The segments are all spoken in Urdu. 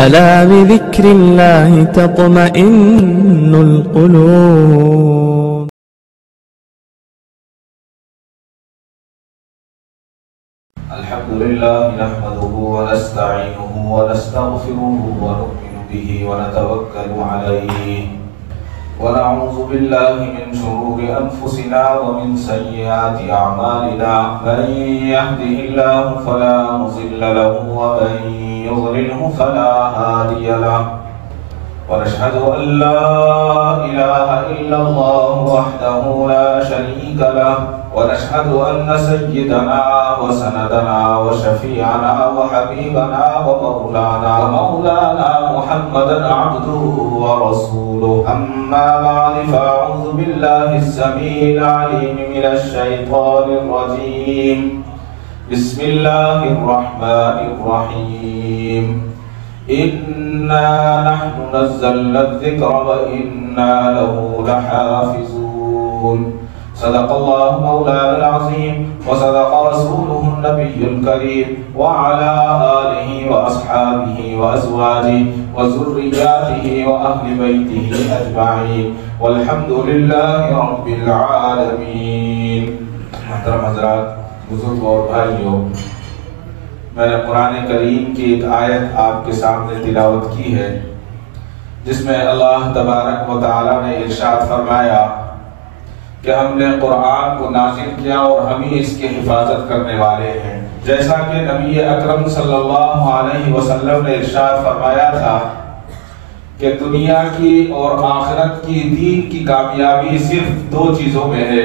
ألا بذكر الله تطمئن القلوب. الحمد لله نحمده ونستعينه ونستغفره ونؤمن به ونتوكل عليه ونعوذ بالله من شرور أنفسنا ومن سيئات أعمالنا. من يهده الله فلا مضل له ومن يضلله فلا هادي له. ونشهد أن لا إله إلا الله وحده لا شريك له. ونشهد أن سيدنا وسندنا وشفيعنا وحبيبنا ومولانا محمدا عبده ورسوله. أما بعد فأعوذ بالله السميع العليم من الشيطان الرجيم. بسم الله الرحمن الرحيم. إنا نحن نزلنا الذكر وإنا له لحافظون. صدق الله مولانا العظيم وصدق رسوله النبي الكريم وعلى آله وأصحابه وأزواجه وذرياته وأهل بيته أجمعين والحمد لله رب العالمين. محترم حضرات، بزرگ اور بھائیوں، میں نے قرآن کریم کی ایک آیت آپ کے سامنے تلاوت کی ہے جس میں اللہ تبارک و تعالی نے ارشاد فرمایا کہ ہم نے قرآن کو نازل کیا اور ہم ہی اس کی حفاظت کرنے والے ہیں. جیسا کہ نبی اکرم صلی اللہ علیہ وسلم نے ارشاد فرمایا تھا کہ دنیا کی اور آخرت کی دین کی کامیابی صرف دو چیزوں میں ہے.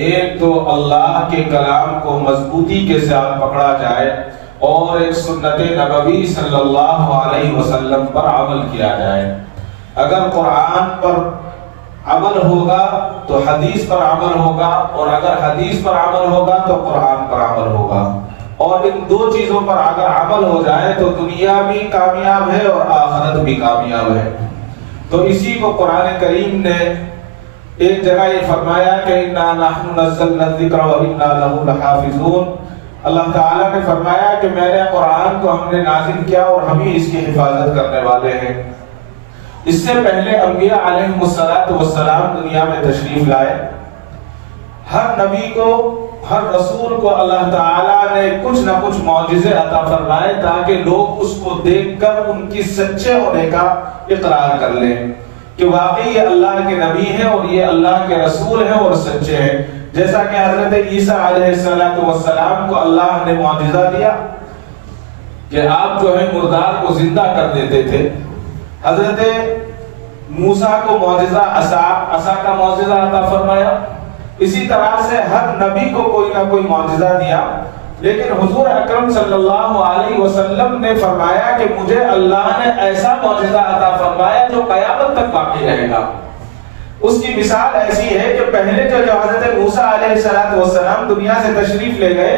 ایک تو اللہ کے کلام کو مضبوطی کے ساتھ پکڑا جائے اور ایک سنت نبوی صلی اللہ علیہ وسلم پر عمل کیا جائے. اگر قرآن پر عمل ہوگا تو حدیث پر عمل ہوگا، اور اگر حدیث پر عمل ہوگا تو قرآن پر عمل ہوگا. اور ان دو چیزوں پر اگر عمل ہو جائے تو دنیا بھی کامیاب ہے اور آخرت بھی کامیاب ہے. تو اسی کو قرآن کریم نے ایک جگہ یہ فرمایا کہ اِنَّا نَحْنُ نَزَّلْنَا الذِّكْرَ وَإِنَّا لَهُ لَحَافِظُونَ. اللہ تعالیٰ نے فرمایا کہ میں نے قرآن کو ہم نے نازل کیا اور ہم ہی اس کی حفاظت کرنے والے ہیں. اس سے پہلے انبیاء علیہ السلام دنیا میں تشریف لائے. ہر نبی کو، ہر رسول کو اللہ تعالیٰ نے کچھ نہ کچھ معجزے عطا فرمائے تاکہ لوگ اس کو دیکھ کر ان کی سچے ہونے کا اقرار کر لیں کہ واقعی یہ اللہ کے نبی ہیں اور یہ اللہ کے رسول ہیں اور سچے ہیں. جیسا کہ حضرت عیسیٰ علیہ السلام کو اللہ نے معجزہ دیا کہ آپ جو ہے مردار کو زندہ کر دیتے تھے. حضرت موسیٰ کو معجزہ عصا کا معجزہ عطا فرمایا. اسی طرح سے ہر نبی کو کوئی نہ کوئی معجزہ دیا. لیکن حضور اکرم صلی اللہ علیہ وسلم نے فرمایا کہ مجھے اللہ نے ایسا معجزہ عطا فرمایا جو قیامت تک باقی رہے گا. اس کی مثال ایسی ہے کہ پہلے جو حضرت موسیٰ علیہ السلام دنیا سے تشریف لے گئے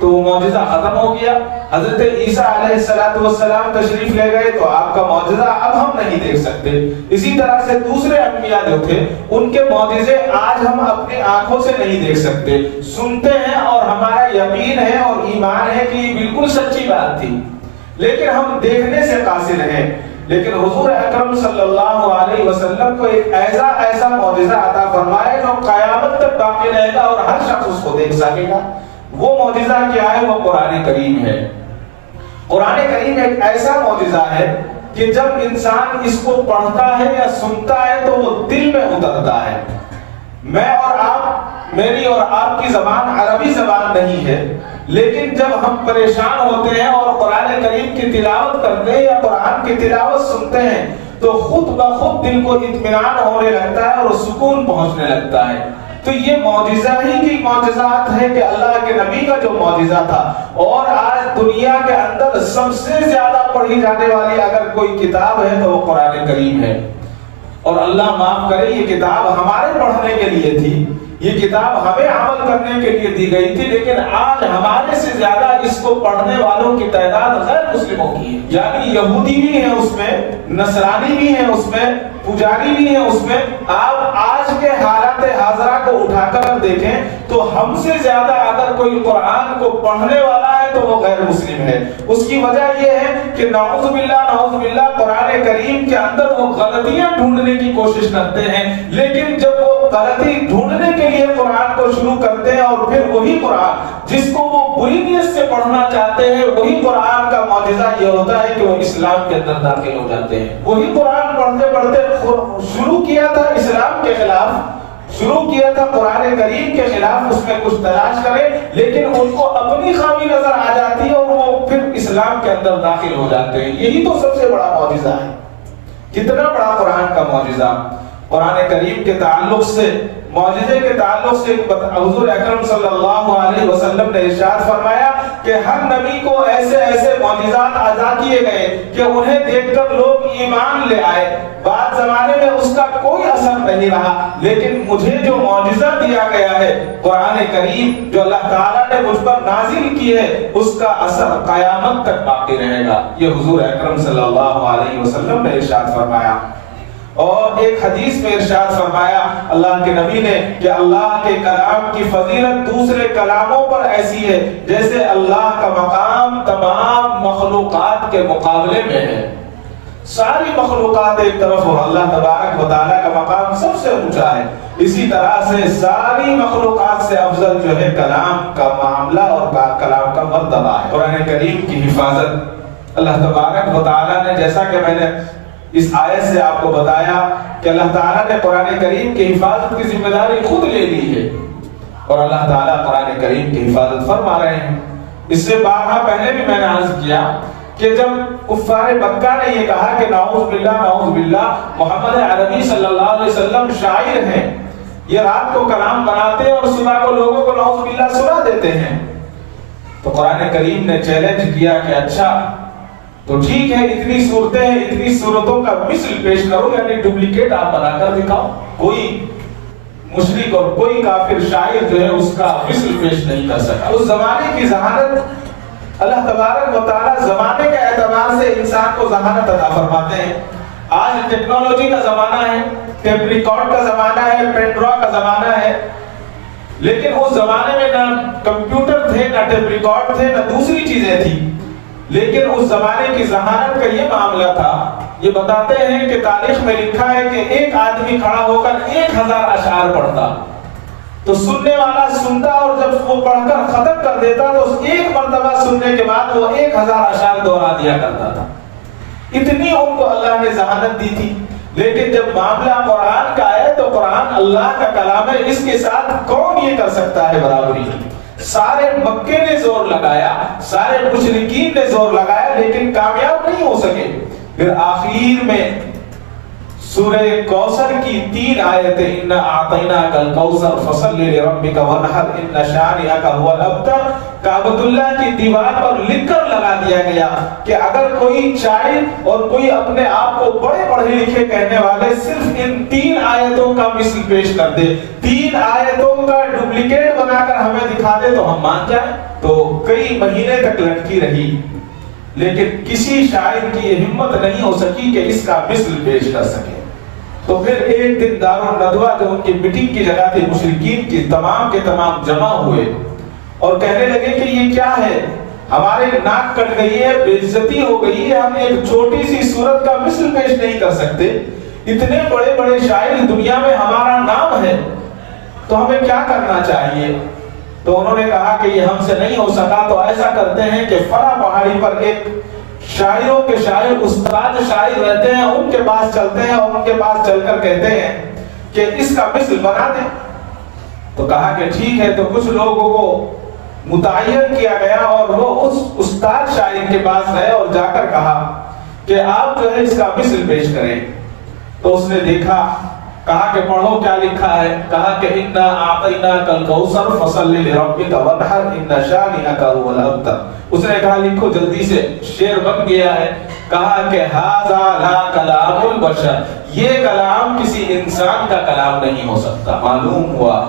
تو معجزہ ختم ہو گیا. حضرت عیسیٰ علیہ السلام تشریف لے گئے تو آپ کا معجزہ اب ہم نہیں دیکھ سکتے. اسی طرح سے دوسرے انبیاء جو تھے ان کے معجزے آج ہم اپنی آنکھوں سے نہیں دیکھ سکتے. سنتے ہیں اور ہمارا یقین ہے اور ایمان ہے کہ یہ بالکل سچی بات تھی، لیکن ہم دیکھنے سے قاصر ہیں. لیکن حضور اکرم صلی اللہ علیہ وسلم کو ایک ایسا معجزہ عطا فرمایا جو قیامت تک باقی رہے گا اور ہر شخص اس کو دیکھ سکے گا. وہ معجزہ کیا ہے؟ وہ قرآن کریم ہے. قرآن کریم ایک ایسا معجزہ ہے کہ جب انسان اس کو پڑھتا ہے یا سنتا ہے تو وہ دل میں اترتا ہے. میری اور آپ کی زبان عربی زبان نہیں ہے، لیکن جب ہم پریشان ہوتے ہیں اور قرآن کریم کی تلاوت کرتے ہیں یا قرآن کی تلاوت سنتے ہیں تو خود بخود دل کو اطمینان ہونے لگتا ہے اور سکون پہنچنے لگتا ہے. تو یہ معجزہ ہی کی معجزات ہے کہ اللہ کے نبی کا جو معجزہ تھا. اور آج دنیا کے اندر سب سے زیادہ پڑھی جانے والی اگر کوئی کتاب ہے تو وہ قرآن کریم ہے. اور اللہ معاف کرے، یہ کتاب ہمارے پڑھنے کے لیے تھی، یہ کتاب ہمیں عمل کرنے کے لیے دی گئی تھی، لیکن آج ہمارے سے زیادہ اس کو پڑھنے والوں کی تعداد غیر مسلموں کی ہے. یعنی یہودی بھی ہیں اس میں، نصرانی بھی ہیں اس میں، پجاری بھی ہیں اس میں. آپ آج کے حالات حاضرہ کو اٹھا کر دیکھیں تو ہم سے زیادہ اگر کوئی قرآن کو پڑھنے والا ہے تو وہ غیر مسلم ہے. اس کی وجہ یہ ہے کہ نعوذ باللہ قرآن کریم کے اندر وہ غلطیاں ڈھونڈنے کی کوشش کرتے ہیں، لیکن جب وہ غلطی ڈھونڈنے کے لیے قرآن کو شروع کرتے ہیں اور پھر وہی قرآن جس کو وہ بری نیت سے پڑھنا چاہتے ہیں، وہی قرآن کا معجزہ یہ ہوتا ہے کہ وہ اسلام کے اندر داخل ہو جاتے ہیں. وہی قرآن پڑھتے پڑھتے شروع کیا تھا اسلام کے خلاف، شروع کیا تھا قرآن کریم کے خلاف، اس میں کچھ تلاش کرے، لیکن ان کو اپنی خامی نظر آ جاتی ہے اور وہ پھر اسلام کے اندر داخل ہو جاتے ہیں. یہی تو سب سے بڑا معجزہ ہے. کتنا بڑا قرآن کا معجزہ. قرآن کریم کے تعلق سے، معجزے کے تعلق سے حضور اکرم صلی اللہ علیہ وسلم نے ارشاد فرمایا کہ ہر نبی کو ایسے ایسے معجزات عطا کیے گئے کہ انہیں دیکھ کر لوگ ایمان لے آئے. بعد زمانے میں اس کا کوئی اثر نہیں رہا، لیکن مجھے جو معجزہ دیا گیا ہے قرآن کریم جو اللہ تعالیٰ نے مجھ پر نازل کی ہے، اس کا اثر قیامت تک باقی رہے گا. یہ حضور اکرم صلی اللہ علیہ وسلم نے ارشاد فرمایا. اور ایک حدیث میں ارشاد فرمایا اللہ کے نبی نے کہ اللہ کے کلام کی فضیلت دوسرے کلاموں پر ایسی ہے جیسے اللہ کا مقام تمام مخلوقات کے مقابلے میں ہے. ساری مخلوقات ایک طرف اور اللہ تبارک و تعالیٰ کا مقام سب سے اونچا ہے. اسی طرح سے ساری مخلوقات سے افضل جو ہے کلام کا معاملہ اور کلام کا مرتبہ ہے. قرآن کریم کی حفاظت اللہ تبارک و تعالیٰ نے، جیسا کہ میں نے اس آیت سے آپ کو بتایا کہ اللہ تعالیٰ نے قرآن کریم کی حفاظت کی ذمہ داری خود لے لی ہے، اور اللہ تعالیٰ قرآن کریم کی حفاظت فرما رہے ہیں. اس سے بارہا پہلے بھی میں نے عرض کیا کہ جب کفار مکہ نے یہ کہا کہ نعوذ باللہ محمد عربی صلی اللہ علیہ وسلم شاعر ہیں، یہ رات کو کلام بناتے ہیں اور صبح کو لوگوں کو نعوذ باللہ سنا دیتے ہیں، تو قرآن کریم نے چیلنج کیا کہ اچھا تو ٹھیک ہے، اتنی صورتیں ہیں، اتنی صورتوں کا مثل پیش کرو، یعنی ڈپلیکیٹ آپ بنا کر دکھاؤ. کوئی مشرک اور کوئی کافر شاعر جو ہے اس کا مثل پیش نہیں کر سکا. اس زمانے کی ذہانت اللہ تبارک و تعالیٰ زمانے کے اعتبار سے انسان کو ذہانت عطا فرماتے ہیں. آج ٹیکنالوجی کا زمانہ ہے، ٹیپ ریکارڈ کا زمانہ ہے، پین ڈرا کا زمانہ ہے، لیکن اس زمانے میں نہ کمپیوٹر تھے، نہ ٹیپ ریکارڈ تھے، نہ دوسری چیزیں تھی. لیکن اس زمانے کی ذہانت کا یہ معاملہ تھا. یہ بتاتے ہیں کہ تاریخ میں لکھا ہے کہ ایک آدمی کھڑا ہو کر 1000 اشعار پڑھتا، تو سننے والا سنتا اور جب وہ پڑھ کر ختم کر دیتا تو ایک مرتبہ سننے کے بعد وہ 1000 اشعار دوہرا دیا کرتا تھا. اتنی ان کو اللہ نے ذہانت دی تھی. لیکن جب معاملہ قرآن کا ہے تو قرآن اللہ کا کلام ہے، اس کے ساتھ کون یہ کر سکتا ہے برابری؟ سارے مکے نے زور لگایا، سارے مشرکین نے زور لگایا، لیکن کامیاب نہیں ہو سکے. پھر آخر میں سورہ کوثر کی 3 آیتیں اِنَّا أَعْطَيْنَاكَ الْكَوْثَرَ فَصَلِّ لِرَبِّكَ وَانْحَرْ إِنَّ شَانِئَكَ هُوَ الْأَبْتَرُ کعبۃ اللہ کی دیوار پر لکھ کر لگا دیا گیا کہ اگر کوئی چاہے اور کوئی اپنے آپ کو بڑے پڑھے لکھے کہنے والے صرف ان 3 آیتوں کا مثل پیش کر دے، 3 آیتوں کا ڈپلیکیٹ بنا کر ہمیں دکھا دے تو ہم مان جائیں. تو کئی مہینے تک لٹکی رہی، لیکن کسی شاعر کی یہ ہمت نہیں ہو سکی کہ اس کا مثل پیش کر سکے. تو پھر ایک دن دارالندوہ جو ان کی میٹنگ کی جگہ تھی مشرکین کی، تمام کے تمام جمع ہوئے اور کہنے لگے کہ یہ کیا ہے، ہمارے ناک کٹ گئی ہے، بے عزتی ہو گئی ہے، ہم ایک چھوٹی سی صورت کا مثل پیش نہیں کر سکتے، اتنے بڑے بڑے شاعر دنیا میں ہمارا نام ہے، تو ہمیں کیا کرنا چاہیے؟ تو انہوں نے کہا کہ یہ ہم سے نہیں ہو سکا، تو ایسا کرتے ہیں کہ فلاں پہاڑی پر ایک شاعروں کے شاعر استاد شاعر رہتے ہیں، ان کے پاس چلتے ہیں اور ان کے پاس چل کر کہتے ہیں کہ اس کا مثل بنا دیں. تو کہا کہ ٹھیک ہے. تو کچھ لوگوں کو متعین کیا گیا اور وہ اس استاد شاعر کے پاس گئے اور جا کر کہا کہ آپ جو ہے اس کا مثل پیش کریں. تو اس نے دیکھا، کہا کہ پڑھو کیا لکھا ہے. کہا کہ اِنَّا أَعْطَيْنَاكَ الْكَوْثَرَ فَصَلِّ لِرَبِّكَ وَانْحَرْ إِنَّ شَانِئَكَ هُوَ الْأَبْتَرُ. اس نے کہا لکھو جلدی سے، شعر بن گیا ہے. کہا کہ هَذَا لَا كَلَامُ الْبَشَرِ، یہ کلام کسی انسان کا کلام نہیں ہو سکتا. معلوم ہوا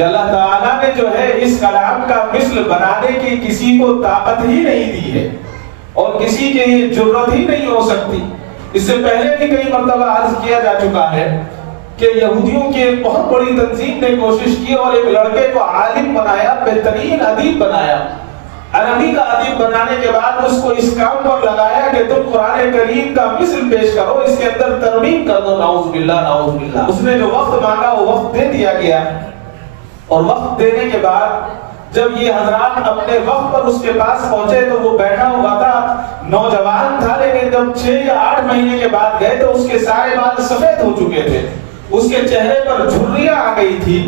کہ اللہ تعالیٰ نے جو ہے اس کلام کا مثل بنانے کی کسی کو طاقت ہی نہیں دی ہے اور کسی کی جرت ہی نہیں ہو سکتی۔ اس سے پہلے بھی کئی مرتبہ عرض کیا جا چکا ہے کہ یہودیوں کی ایک بہت بڑی تنظیم نے کوشش کی اور ایک لڑکے کو عالم بنایا، بہترین ادیب بنایا۔ عربی کا ادیب بنانے کے بعد اس کو اس کام پر لگایا کہ تم قرآن کریم کا مثل پیش کرو، اس کے اندر ترمیم کر دو۔ نعوذ باللہ نعوذ باللہ۔ اس نے جو وقت مانگا وہ وقت دے دیا گیا، اور وقت دینے کے بعد جب یہ حضرات اپنے وقت پر اس کے پاس پہنچے تو وہ بیٹھا ہوا تھا، نوجوان تھا، لیکن جب 6 یا 8 مہینے کے بعد گئے تو اس کے سارے بال سفید ہو چکے تھے، اس کے چہرے پر جھریاں آ گئی تھی،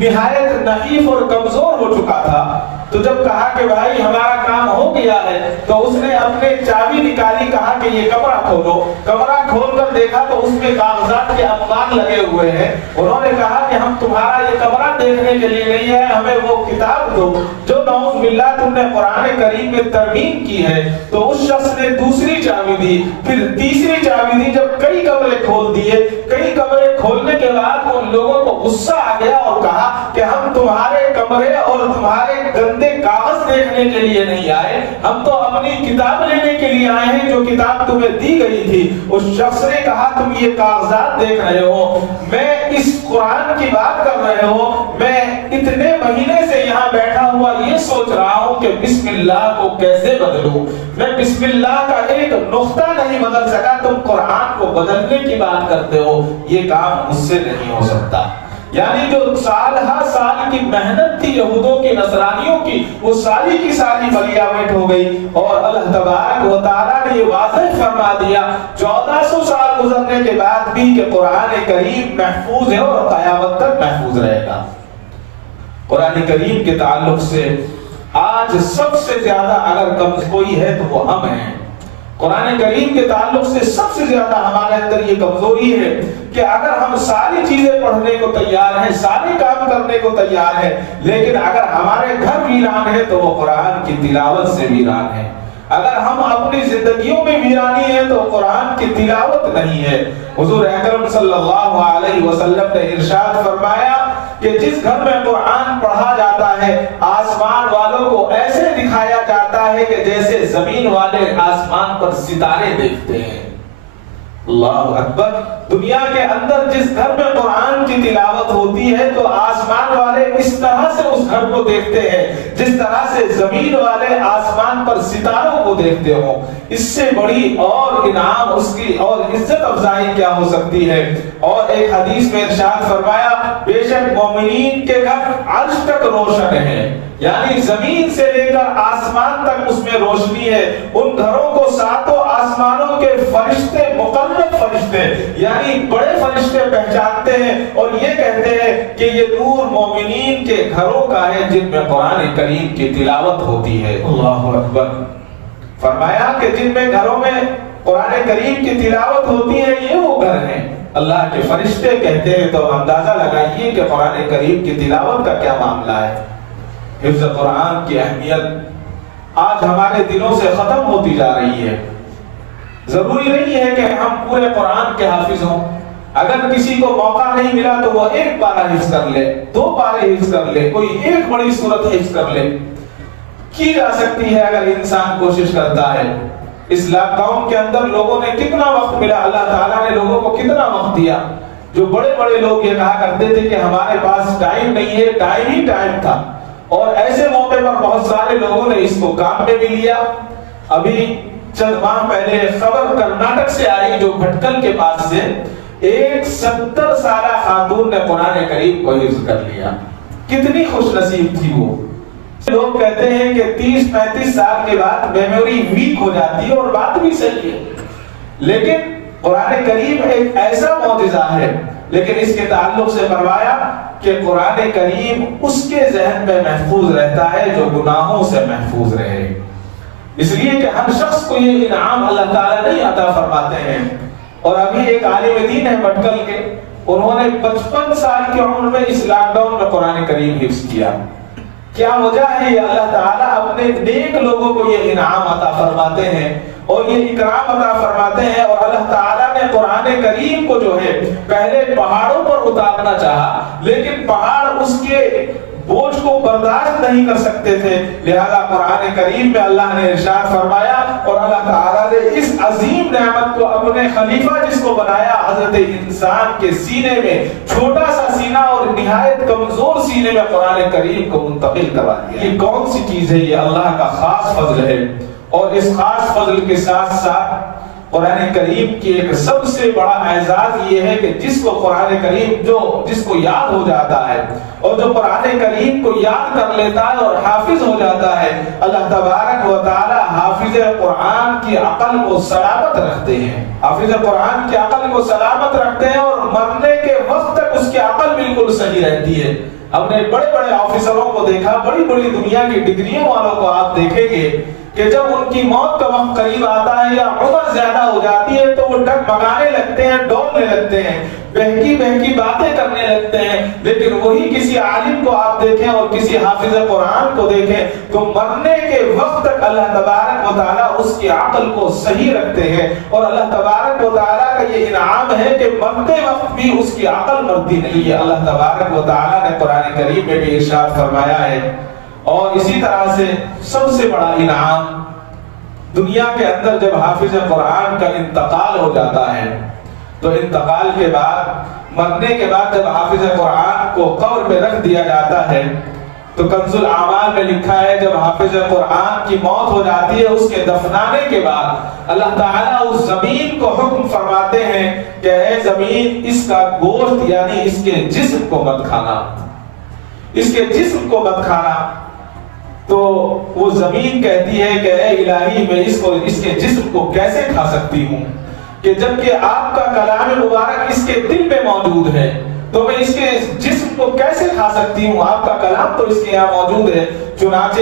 نہایت نحیف اور کمزور ہو چکا تھا۔ تو جب کہا کہ بھائی ہمارا کام ہو گیا ہے تو اس نے اپنے چابی نکالی، کہا کہ یہ کمرہ کھولو۔ کمرہ کھول کر دیکھا تو اس میں کاغذات کے انبار لگے ہوئے ہیں۔ انہوں نے کہا کہ ہم تمہارا یہ کمرہ دیکھنے کے لیے نہیں ہے، ہمیں وہ کتاب دو جو نعوذ باللہ تم نے قرآن کریم میں ترمیم کی ہے۔ تو اس شخص نے دوسری چابی دی، پھر تیسری چابی دی۔ جب کئی کمرے کھول دیے، کئی کمرے کھولنے کے بعد ان لوگوں کو غصہ آ گیا اور کہا کہ ہم تمہارے کمرے اور تمہارے گندے کاغذ دیکھنے کے لیے نہیں آئے، ہم تو اپنی کتاب لینے کے لیے آئے ہیں جو کتاب تمہیں دی گئی تھی۔ اس شخص نے کہا تم یہ کاغذات دیکھ رہے ہو، میں اس قرآن کی بات کر رہے ہو، میں اتنے مہینے سے یہاں بیٹھا ہوا یہ سوچ رہا ہوں کہ بسم اللہ کو کیسے بدلوں، میں بسم اللہ کا ایک نقطہ نہیں بدل سکا، تم قرآن کو بدلنے کی بات کرتے ہو، یہ کام مجھ سے نہیں ہو سکتا۔ یعنی جو سال ہر سال کی محنت تھی یہودوں کی، نصرانیوں کی، وہ ساری کی ساری ملیامت ہو گئی، اور اللہ تبارک و تعالیٰ نے یہ واضح فرما دیا 1400 سال گزرنے کے بعد بھی کہ قرآن کریم محفوظ ہے اور قیامت تک محفوظ رہے گا۔ قرآن کریم کے تعلق سے آج سب سے زیادہ اگر کمزور کوئی ہے تو وہ ہم ہیں۔ قرآن کریم کے تعلق سے سب سے زیادہ ہمارے اندر یہ کمزوری ہے کہ اگر ہم ساری چیزیں پڑھنے کو تیار ہیں، سارے کام کرنے کو تیار ہیں، لیکن اگر ہمارے گھر ویران ہے تو وہ قرآن کی تلاوت سے ویران ہے۔ اگر ہم اپنی زندگیوں میں ویرانی ہے تو قرآن کی تلاوت نہیں ہے۔ حضور اکرم صلی اللہ علیہ وسلم نے ارشاد فرمایا کہ جس گھر میں قرآن پڑھا جاتا ہے آسمان والوں کو ایسے دکھایا جاتا ہے کہ جیسے زمین والے آسمان پر ستارے دیکھتے ہیں۔ اللہ اکبر۔ دنیا کے اندر جس گھر میں قرآن کی تلاوت ہوتی ہے تو آسمان والے اس طرح سے اس گھر کو دیکھتے ہیں جس طرح سے زمین والے آسمان پر ستاروں کو دیکھتے ہوں۔ اس سے بڑی اور انعام اس کی اور عزت افزائی کیا ہو سکتی ہے۔ اور ایک حدیث میں ارشاد فرمایا بے شک مومنین کے گھر عرش تک روشن ہے، یعنی زمین سے لے کر آسمان تک اس میں روشنی ہے۔ ان گھروں کو ساتوں آسمانوں کے فرشتے، مقرب فرشتے یعنی بڑے فرشتے پہچانتے ہیں اور یہ کہتے ہیں کہ یہ نور مومنین کے گھروں کا ہے جن میں قرآن کریم کی تلاوت ہوتی ہے۔ اللہ اکبر۔ فرمایا کہ جن میں گھروں میں قرآن کریم کی تلاوت ہوتی ہے یہ وہ گھر ہیں۔ اللہ کے فرشتے کہتے ہیں تو اندازہ لگائیے کہ قرآن کریم کی تلاوت کا کیا معاملہ ہے۔ حفظ قرآن کی اہمیت آج ہمارے دلوں سے ختم ہوتی جا رہی ہے۔ ضروری نہیں ہے کہ ہم پورے قرآن کے حافظ ہوں، اگر کسی کو موقع نہیں ملا تو وہ ایک پارہ حفظ کر لے، 2 پارے حفظ کر لے، کوئی ایک بڑی سورت حفظ کر لے، کی جا سکتی ہے اگر انسان کوشش کرتا ہے۔ اس لاک ڈاؤن کے اندر لوگوں نے کتنا وقت ملا، اللہ تعالیٰ نے لوگوں کو کتنا وقت دیا۔ جو بڑے بڑے لوگ یہ کہا کرتے تھے کہ ہمارے پاس ٹائم نہیں ہے، ٹائم ہی ٹائم تھا، اور ایسے موقع پر بہت سارے لوگوں نے اس کو کام میں بھی لیا۔ ابھی چند ماہ پہلے خبر کرناٹک سے آئی جو بھٹکل کے پاس سے ایک 70 سالہ خاتون نے قرآن کریم کو حفظ کر لیا۔ کتنی خوش نصیب تھی وہ۔ لوگ کہتے ہیں کہ 30-35 سال کے بعد میموری ویک ہو جاتی ہے، اور بات بھی صحیح ہے، لیکن قرآن کریم ایک ایسا معجزہ ہے۔ لیکن اس کے تعلق سے فرمایا کہ قرآن کریم اس کے ذہن میں محفوظ رہتا ہے جو گناہوں سے محفوظ رہے، اس لیے کہ ہر شخص کو یہ انعام اللہ تعالیٰ نہیں عطا فرماتے ہیں۔ اور ابھی ایک عالم دین ہے بھٹکل کے، انہوں نے 55 سال کی عمر میں اس لاک ڈاؤن میں قرآن کریم حفظ کیا۔ کیا وجہ ہے؟ یہ اللہ تعالیٰ اپنے نیک لوگوں کو یہ انعام عطا فرماتے ہیں اور یہ اکرام عطا فرماتے ہیں، اور اللہ تعالیٰ نے قرآن قرآن کریم کو جو ہے پہلے پہاڑوں پر اتارنا چاہا، لیکن پہاڑ اس کے بوجھ کو برداشت نہیں کر سکتے تھے، لہذا قرآن کریم میں اللہ نے ارشاد فرمایا، اور اللہ تعالیٰ نے اس عظیم نعمت کو اپنے خلیفہ جس کو بنایا حضرت انسان کے سینے میں، چھوٹا سا سینہ اور نہایت کمزور سینے میں قرآن کریم کو منتقل کرا دیا۔ یہ کون سی چیز ہے؟ یہ اللہ کا خاص فضل ہے، اور اس خاص فضل کے ساتھ ساتھ قرآن کریم کی ایک سب سے بڑا اعزاز یہ ہے کہ جس کو قرآن کریم جس کو یاد ہو جاتا ہے اور جو قرآن کریم کو یاد کر لیتا ہے اور حافظ ہو جاتا ہے، اللہ تبارک و تعالی حافظ قرآن کی عقل کو سلامت رکھتے ہیں، حافظ قرآن کی عقل کو سلامت رکھتے ہیں، اور مرنے کے وقت تک اس کی عقل بالکل صحیح رہتی ہے۔ ہم نے بڑے بڑے آفیسروں کو دیکھا، بڑی بڑی دنیا کی ڈگریوں والوں کو آپ دیکھیں گے کہ جب ان کی موت کا وقت قریب آتا ہے یا عمر زیادہ ہو جاتی ہے تو وہ ڈگمگانے لگتے ہیں، ڈولنے لگتے ہیں، بہکی بہکی باتیں کرنے لگتے ہیں، لیکن وہی کسی عالم کو آپ دیکھیں اور کسی حافظ قرآن کو دیکھیں تو مرنے کے وقت تک اللہ تبارک و تعالیٰ اس کی عقل کو صحیح رکھتے ہیں، اور اللہ تبارک و تعالیٰ کا یہ انعام ہے کہ مرتے وقت بھی اس کی عقل مرتی نہیں ہے۔ اللہ تبارک و تعالیٰ نے قرآن کریم میں بھی ارشاد فرمایا ہے۔ اور اسی طرح سے سب سے بڑا انعام دنیا کے اندر جب حافظ قرآن کا انتقال ہو جاتا ہے تو انتقال کے بعد، مرنے کے بعد جب حافظ قرآن کو قبر میں رکھ دیا جاتا ہے تو کنز الاعمال میں لکھا ہے جب حافظ قرآن کی موت ہو جاتی ہے اس کے دفنانے کے بعد اللہ تعالیٰ اس زمین کو حکم فرماتے ہیں کہ اے زمین اس کا گوشت یعنی اس کے جسم کو مت کھانا، اس کے جسم کو مت کھانا۔ تو وہ زمین کہتی ہے کہ اے الہی میں اس کے جسم کو کیسے کھا سکتی ہوں کہ جبکہ آپ کا کلام مبارک اس کے دل میں موجود ہے، تو میں اس کے جسم کو کیسے کھا سکتی ہوں؟ آپ کا کلام تو اس کے یہاں موجود ہے۔ چنانچہ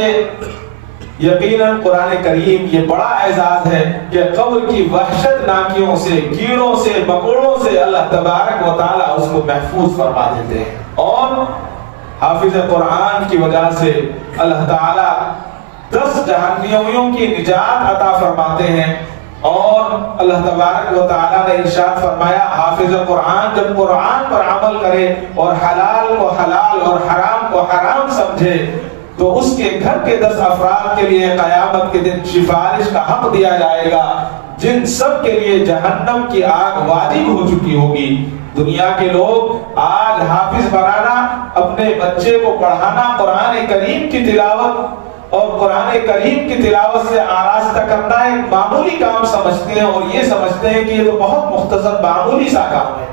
یقیناً قرآن کریم یہ بڑا اعزاز ہے کہ قبر کی وحشت ناکیوں سے، کیڑوں سے، مکوڑوں سے اللہ تبارک و تعالیٰ اس کو محفوظ فرما دیتے ہیں، اور حافظ قرآن کی وجہ سے اللہ تعالیٰ 10 جہنمیوں کی نجات عطا فرماتے ہیں۔ اور اللہ تبارک و تعالیٰ نے ارشاد فرمایا حافظ قرآن جب قرآن پر عمل کرے اور حلال کو حلال اور حرام کو حرام سمجھے تو اس کے گھر کے 10 افراد کے لیے قیامت کے دن سفارش کا حق دیا جائے گا، جن سب کے لیے جہنم کی آگ واجب ہو چکی ہوگی۔ دنیا کے لوگ آج حافظ بنانا، اپنے بچے کو پڑھانا، قرآن کریم کی تلاوت اور قرآن کریم کی تلاوت سے آراستہ کرنا ایک معمولی کام سمجھتے ہیں، اور یہ سمجھتے ہیں کہ یہ تو بہت مختصر معمولی سا کام ہے،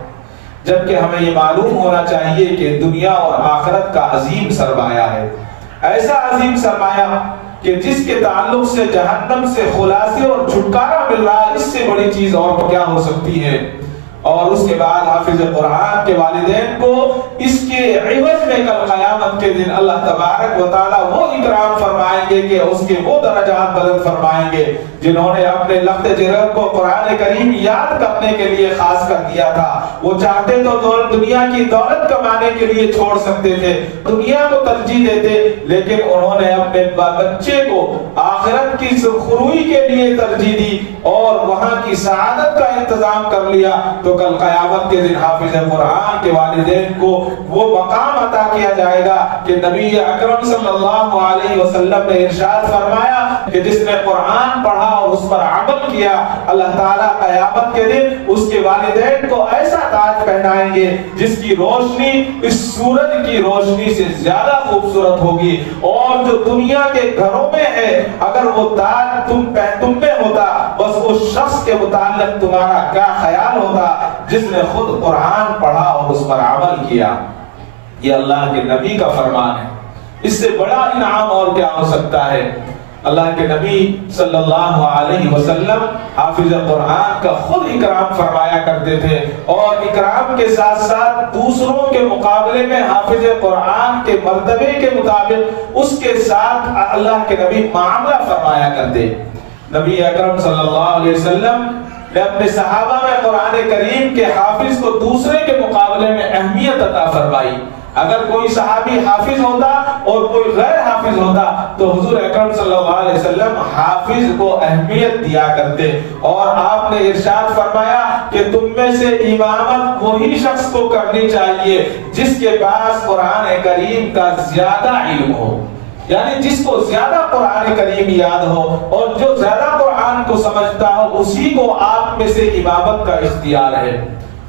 جبکہ ہمیں یہ معلوم ہونا چاہیے کہ دنیا اور آخرت کا عظیم سرمایہ ہے، ایسا عظیم سرمایہ کہ جس کے تعلق سے جہنم سے خلاصے اور چھٹکارا مل رہا ہے، اس سے بڑی چیز اور کیا ہو سکتی ہے۔ اور اس کے بعد حافظ قرآن کے والدین کو اس کے عوض میں کل قیامت کے دن اللہ تبارک و تعالیٰ وہ اکرام فرمائیں گے کہ اس کے وہ درجات بلند فرمائیں گے جنہوں نے اپنے لخت جگر کو قرآن کریم یاد کرنے کے لیے خاص کر دیا تھا۔ وہ چاہتے تو دنیا کی دولت کمانے کے لیے چھوڑ سکتے تھے، دنیا کو ترجیح دیتے، لیکن انہوں نے اپنے بچے کو آخرت کی سرخروئی کے لیے ترجیح دی اور وہاں کی سعادت کا انتظام کر لیا۔ تو کل قیامت کے دن حافظ قرآن کے والدین کو وہ مقام عطا کیا جائے گا کہ نبی اکرم صلی اللہ علیہ وسلم نے ارشاد فرمایا کہ جس نے قرآن پڑھا اور اس پر عمل کیا، اللہ تعالیٰ قیامت کے دن اس کے والدین کو ایسا تاج پہنائیں گے جس کی روشنی اس سورج کی روشنی سے زیادہ خوبصورت ہوگی، اور جو دنیا کے گھروں میں ہے اگر وہ تاج تم میں ہوتا بس اس شخص کے متعلق تمہارا کیا خیال ہوتا جس نے خود قرآن پڑھا اور اس پر عمل کیا۔ یہ اللہ کے نبی کا فرمان ہے، اس سے بڑا انعام اور کیا ہو سکتا ہے۔ اللہ کے نبی صلی اللہ علیہ وسلم حافظ قرآن کا خود اکرام فرمایا کرتے تھے، اور اکرام کے ساتھ ساتھ دوسروں کے مقابلے میں حافظ قرآن کے مرتبے کے مطابق اس کے ساتھ اللہ کے نبی معاملہ فرمایا کرتے۔ نبی اکرم صلی اللہ علیہ وسلم نے اپنے صحابہ میں قرآن کریم کے حافظ کو دوسرے کے مقابلے میں اہمیت عطا فرمائی۔ اگر کوئی صحابی حافظ ہوتا اور کوئی غیر حافظ ہوتا تو حضور اکرم صلی اللہ علیہ وسلم حافظ کو اہمیت دیا کرتے، اور آپ نے ارشاد فرمایا کہ تم میں سے امامت وہی شخص کو کرنی چاہیے جس کے پاس قرآن کریم کا زیادہ علم ہو، یعنی جس کو زیادہ قرآن کریم یاد ہو اور جو زیادہ قرآن کو سمجھتا ہو اسی کو آپ میں سے امامت کا اختیار ہے۔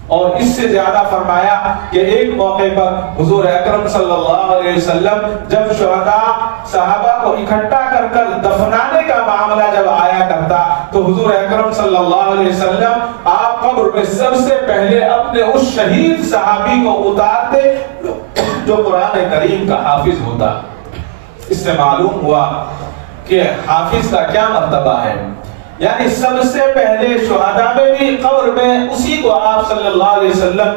اور اس سے زیادہ فرمایا کہ ایک موقع پر حضور اکرم صلی اللہ علیہ وسلم جب شہداء صحابہ کو اکٹھا کر کر دفنانے کا معاملہ جب آیا کرتا تو حضور اکرم صلی اللہ علیہ وسلم آپ قبر میں سب سے پہلے اپنے اس شہید صحابی کو اتارتے جو قرآن کریم کا حافظ ہوتا۔ اس سے معلوم ہوا کہ حافظ کا کیا مرتبہ ہے، یعنی سب سے پہلے شہداء میں بھی قبر میں اسی کو آپ صلی اللہ علیہ وسلم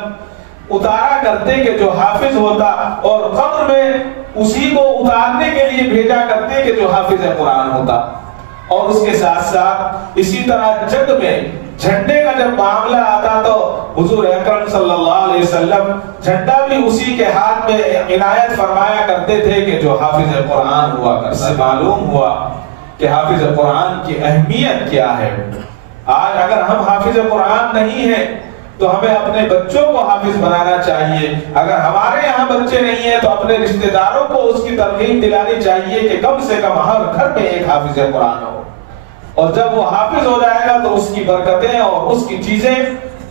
اتارا کرتے کہ جو حافظ ہوتا، اور قبر میں اسی کو اتارنے کے لیے بھیجا کرتے کہ جو حافظ قرآن ہوتا۔ اور اس کے ساتھ ساتھ اسی طرح جنگ میں جھنڈے کا جب معاملہ آتا تو حضور اکرم صلی اللہ علیہ وسلم جھنڈا بھی اسی کے ہاتھ میں عنایت فرمایا کرتے تھے کہ جو حافظ قرآن ہوا کرتا۔ سے معلوم ہوا کہ حافظ قرآن کی اہمیت کیا ہے۔ آج اگر ہم حافظ قرآن نہیں ہیں تو ہمیں اپنے بچوں کو حافظ بنانا چاہیے، اگر ہمارے یہاں بچے نہیں ہیں تو اپنے رشتہ داروں کو اس کی ترغیب دلانی چاہیے کہ کم سے کم ہر گھر میں ایک حافظ قرآن ہو، اور جب وہ حافظ ہو جائے گا تو اس کی برکتیں اور اس کی چیزیں،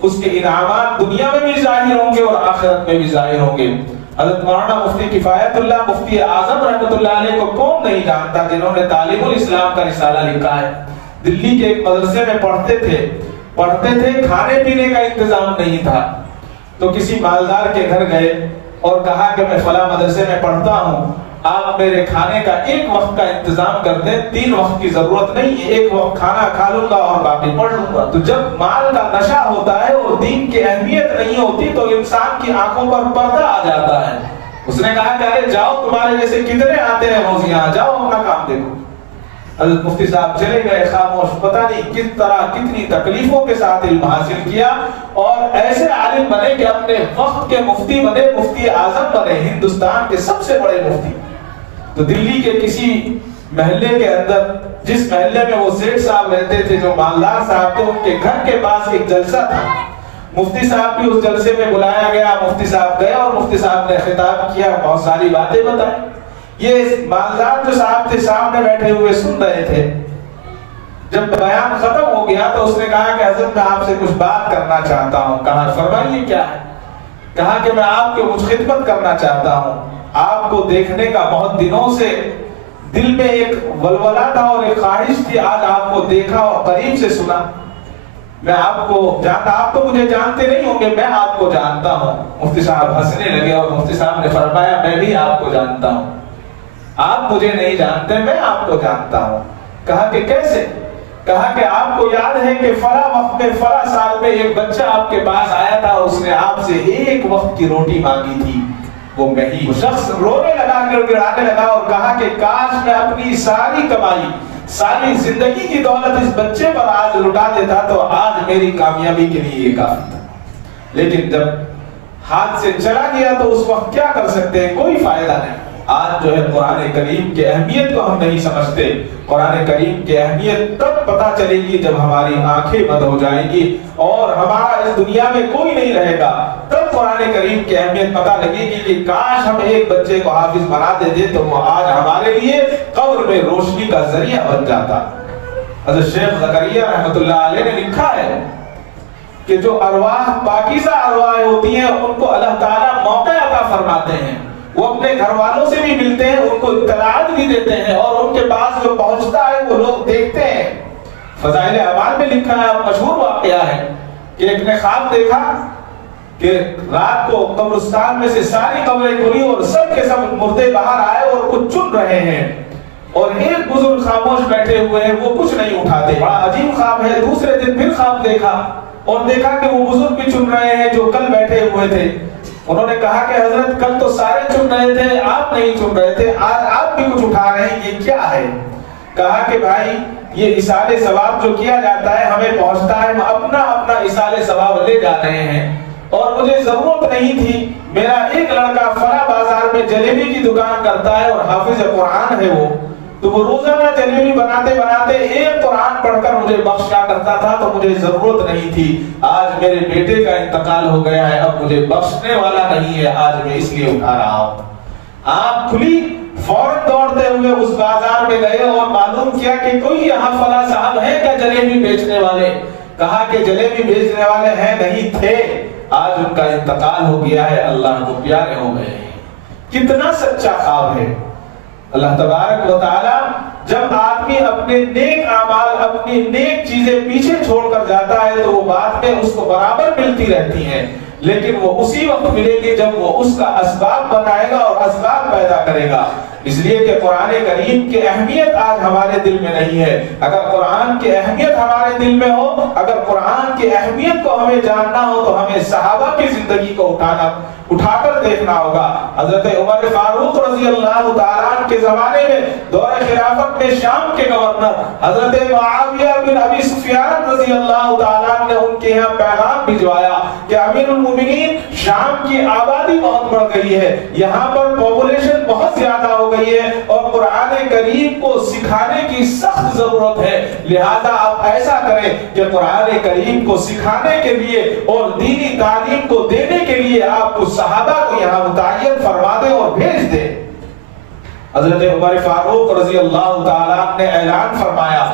اس کے انعامات دنیا میں بھی ظاہر ہوں گے اور آخرت میں بھی ظاہر ہوں گے۔ حضرت مولانا مفتی کفایت اللہ مفتی اعظم رحمۃ اللہ علیہ کو کون نہیں جانتا، جنہوں نے تعلیم الاسلام کا رسالہ لکھا ہے۔ دلی کے ایک مدرسے میں پڑھتے تھے، کھانے پینے کا انتظام نہیں تھا، تو کسی مالدار کے گھر گئے اور کہا کہ میں فلاں مدرسے میں پڑھتا ہوں، آپ میرے کھانے کا ایک وقت کا انتظام کر دیں، 3 وقت کی ضرورت نہیں ہے، ایک وقت کھانا کھا لوں گا اور باقی پڑھ لوں گا۔ تو جب مال کا نشہ ہوتا ہے اور دین کی اہمیت نہیں ہوتی تو انسان کی آنکھوں پر پردہ آ جاتا ہے۔ اس نے کہا کہ ارے جاؤ، تمہارے جیسے کتنے آتے ہیں روز یہاں، جاؤ اپنا کام دیکھو۔ حضرت مفتی صاحب چلے گئے خاموش، پتہ نہیں کس طرح کتنی تکلیفوں کے ساتھ علم حاصل کیا، اور ایسے عالم بنے کہ اپنے وقت کے مفتی بنے، مفتی اعظم بنے، ہندوستان کے سب سے بڑے مفتی۔ تو دلی کے کسی محلے کے اندر، جس محلے میں وہ سیٹھ صاحب رہتے تھے، جو مالدار صاحب تھے، ان کے گھر کے پاس ایک جلسہ تھا۔ مفتی صاحب بھی اس جلسے میں بلایا گیا، مفتی صاحب گئے اور مفتی صاحب نے خطاب کیا، بہت ساری باتیں بتائیں۔ یہ مالدار جو صاحب تھے سامنے بیٹھے ہوئے سن رہے تھے۔ جب بیان ختم ہو گیا تو اس نے کہا کہ حضرت میں آپ سے کچھ بات کرنا چاہتا ہوں۔ کہا فرمائیے کیا ہے؟ کہا کہ میں آپ کی کچھ خدمت کرنا چاہتا ہوں، آپ کو دیکھنے کا بہت دنوں سے دل میں ایک ولولہ تھا اور ایک خواہش تھی، آج آپ کو دیکھا اور قریب سے سنا۔ میں آپ کو جانتا، آپ تو مجھے جانتے نہیں ہوں گے، میں آپ کو جانتا ہوں۔ مفتی صاحب ہنسنے لگے اور مفتی صاحب نے فرمایا میں بھی آپ کو جانتا ہوں، آپ مجھے نہیں جانتے، میں آپ کو جانتا ہوں۔ کہا کہ کیسے؟ کہا کہ آپ کو یاد ہے کہ فلاں وقت میں فلاں سال میں ایک بچہ آپ کے پاس آیا تھا، اس نے آپ سے ایک وقت کی روٹی مانگی تھی، وہ میں ہی۔ وہ شخص رونے لگا، گڑگڑانے لگا اور کہا کہ کاش میں اپنی ساری کمائی، ساری زندگی کی دولت اس بچے پر آج لٹا دیتا تو آج میری کامیابی کے لیے یہ کافی تھا، لیکن جب ہاتھ سے چلا گیا تو اس وقت کیا کر سکتے ہیں، کوئی فائدہ نہیں۔ آج جو ہے قرآن کریم کی اہمیت کو ہم نہیں سمجھتے۔ قرآن کریم کی اہمیت تب پتہ چلے گی جب ہماری آنکھیں بند ہو جائیں گی اور ہمارا اس دنیا میں کوئی نہیں رہے گا، تب قرآن کریم کی اہمیت پتہ لگے گی کہ کاش ہم ایک بچے کو حافظ بنا دیتے تو وہ آج ہمارے لیے قبر میں روشنی کا ذریعہ بن جاتا۔ حضرت شیخ زکریا رحمۃ اللہ علیہ نے لکھا ہے کہ جو ارواح پاکیزہ ارواح ہوتی ہیں ان کو اللہ تعالیٰ موقع عطا فرماتے ہیں، وہ اپنے گھر والوں سے بھی ملتے ہیں، ان کو اطلاعات بھی دیتے ہیں، اور ان کے پاس جو پہنچتا ہے وہ لوگ دیکھتے ہیں۔ فضائل اعمال میں لکھا ہے، مشہور واقعہ ہے کہ ایک نے خواب دیکھا کہ رات کو قبرستان میں سے ساری قبریں کھلی اور سب کے سب مردے باہر آئے اور کچھ چن رہے ہیں، اور ایک بزرگ خاموش بیٹھے ہوئے ہیں، وہ کچھ نہیں اٹھاتے۔ بڑا عجیب خواب ہے۔ دوسرے دن پھر خواب دیکھا اور دیکھا کہ وہ بزرگ بھی چن رہے ہیں جو کل بیٹھے ہوئے تھے۔ انہوں نے کہا کہ حضرت کل تو سارے چن رہے تھے، آپ نہیں چن رہے تھے، آج آپ بھی کچھ اٹھا رہے ہیں، یہ کیا ہے؟ کہا کہ بھائی یہ اصالِ ثواب جو کیا جاتا ہے ہمیں پہنچتا ہے، ہم اپنا اپنا اصالِ ثواب لے جا رہے ہیں، اور مجھے ضرورت نہیں تھی، میرا ایک لڑکا فلاں بازار میں جلیبی کی دکان کرتا ہے اور حافظ قرآن ہے وہ، تو وہ روزانہ جلیبی بناتے بناتے ایک قرآن پڑھ کر مجھے بخش کیا کرتا تھا، تو مجھے ضرورت نہیں تھی۔ آج میرے بیٹے کا انتقال ہو گیا ہے، اب مجھے بخشنے والا نہیں ہے، آج میں اس لیے اٹھا رہا ہوں۔ آنکھ کھلی، فوراً دوڑتے ہوئے اس بازار میں گئے اور معلوم کیا کہ کوئی یہاں فلاں صاحب ہے کیا جلیبی بیچنے والے؟ کہا کہ جلیبی بیچنے والے ہیں نہیں تھے، آج ان کا انتقال ہو گیا ہے، اللہ کو پیارے ہو گئے ہیں۔ کتنا سچا خواب ہے۔ اللہ تبارک و تعالی جب آدمی اپنے نیک اعمال، اپنی نیک چیزیں پیچھے چھوڑ کر جاتا ہے تو وہ بعد میں اس کو برابر ملتی رہتی ہیں، لیکن وہ اسی وقت ملے گی جب وہ اس کا اسباب بنائے گا اور اسباب پیدا کرے گا۔ اس لیے کہ قرآن کریم کی اہمیت آج ہمارے دل میں نہیں ہے۔ اگر قرآن کی اہمیت ہمارے دل میں ہو، اگر قرآن کی اہمیت کو ہمیں جاننا ہو تو ہمیں صحابہ کی زندگی کو اٹھا کر دیکھنا ہوگا۔ حضرت عمر فاروق رضی اللہ تعالیٰ عنہ کے زمانے میں دور خلافت میں شام کے گورنر حضرت معاویہ بن ابی سفیان رضی اللہ تعالیٰ عنہ نے ان کے یہاں پیغام بھجوایا کہ امیر المومنین، شام کی آبادی بہت بڑھ گئی ہے، یہاں پر پاپولیشن بہت زیادہ ہو گئی ہے اور قرآن کریم کو سکھانے کی سخت ضرورت ہے، لہذا آپ ایسا کریں کہ قرآن کریم کو سکھانے کے لیے اور دینی تعلیم کو دینے کے لیے آپ کو صحابہ کو یہاں متعین فرما دیں اور بھیج دیں۔ حضرت عمر فاروق رضی اللہ تعالیٰ نے اعلان فرمایا